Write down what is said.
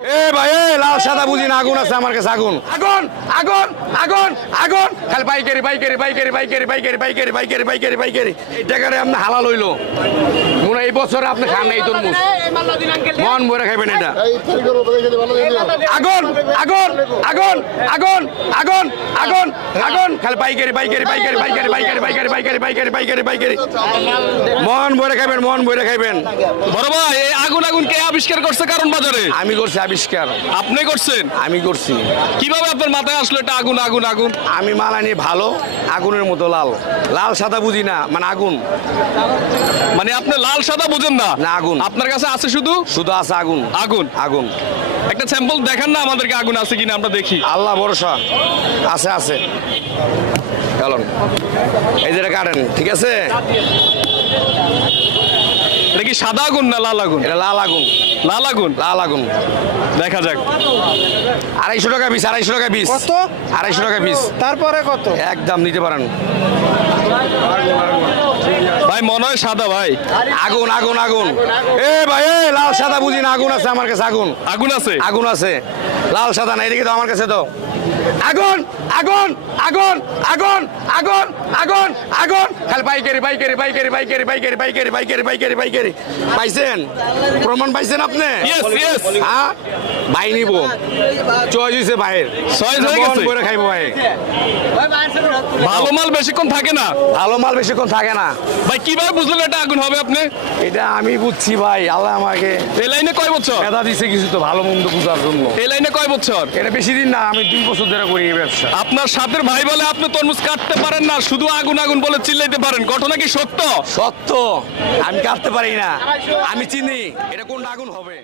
এ ভাই এ লাল সাদা বুঝি না আগুন আছে আমার কাছে আগুন। আগুন আগুন আগুন আগুন। খালি পাইকারি পাইকারি পাইকারি পাইকারি পাইকারি পাইকারি পাইকারি পাইকারি পাইকারি। এই টাকারে আপনি হালাল হইল। মনে এই বছর আপনি খান না এই তরমুজ। মন ভরে খাইবেন এটা। গেলে আগুন আগুন আগুন আগুন আগুন আগুন আগুন। খালি পাইকারি পাইকারি পাইকারি পাইকারি পাইকারি পাইকারি পাইকারি পাইকারি পাইকারি পাইকারি। মন ভরে খাইবেন মন ভরে খাইবেন। বড় ভাই এই আগুন আগুন কে আবিষ্কার করছে কারণ বাজারে? আমি করছি আবিষ্কার। আপনি করছেন? আমি করছি। কীভাবে আপনার মাথায় আসলো এটা আগুন আগুন আগুন? আমি মালানি ভালো আগুনের মতো লাল। লাল সাদা বুঝি না মানে আগুন। মানে আপনি লাল সাদা বুঝেন না? না, আগুন। আপনার কাছে আছে শুধু? শুধু আছে আগুন। আগুন? আগুন। একটা স্যাম্পল দেখান না আমাদেরকে আগুন আছে কিনা আমরা দেখি। আল্লাহ ভরসা। আছে আছে। চলুন এই কাটেন ঠিক আছে? এটা কি সাদা আগুন না লাল আগুন? এটা লাল আগুন। লাল আগুন? লাল আগুন। দেখা যাক। আড়াইশো টাকা পিস আড়াইশো টাকা পিস কত? আড়াইশো টাকা পিস তারপরে কত? একদম নিতে পারেন। ভাই মনে হয় সাদা ভাই। আগুন আগুন আগুন। এ ভাই এ লাল সাদা বুঝি না আগুন আছে আমার কাছে আগুন। আগুন আছে? আগুন আছে। লাল সাদা না এদিকে তো আমার কাছে তো। আগুন আগুন আগুন আগুন আগুন আগুন আগুন। খালি পাইকারি পাইকারি পাইকারি পাইকারি পাইকারি পাইকারি পাইকারি পাইকারি পাইকারি। পাইছেন? প্রমাণ পাইছেন আপনি. হ্যাঁ? ভাই নিব। চয়েস হয়েছে ভাইয়ের। ছয় খাইবো ভাই। ভালো মাল বেশিক্ষণ থাকে না? ভালো মাল বেশিক্ষণ থাকে না। ভাই কীভাবে বুঝলেন এটা আগুন হবে আপনি? এটা আমি বুঝছি ভাই আল্লাহ আমাকে এই লাইনে কয় বছর? মেধা দিছে কিছু তো ভালো মন্দ বুঝার জন্য। এই লাইনে কয় বছর? এটা বেশি দিন না আমি দুই বছর ধরে করি এই ব্যবসা। আপনার সাথের ভাই বলে আপনি তরমুজ কাটতে পারেন না শুধু আগুন আগুন বলে চিল্লাইতে পারেন। ঘটনা কি সত্য? সত্য। আমি কাটতে পারি না। আমি চিনি। এটা কোনটা আগুন হবে?